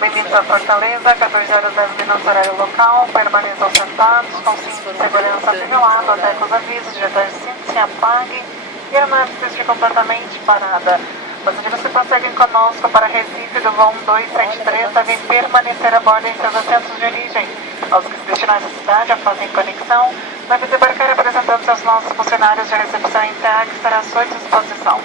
Bem-vindos a Fortaleza, 14 horas 10 minutos horário local. Permaneçam sentados, com cinto de segurança afivelado até que os avisos de atrás de cinto se apaguem e a nave esteja completamente parada. Passageiros que prosseguem conosco para Recife do voo 1273 devem permanecer a bordo em seus assentos de origem. Aos que se destinam a essa cidade a fazem conexão, deve desembarcar apresentando-se aos nossos funcionários de recepção em terra que estará à sua disposição.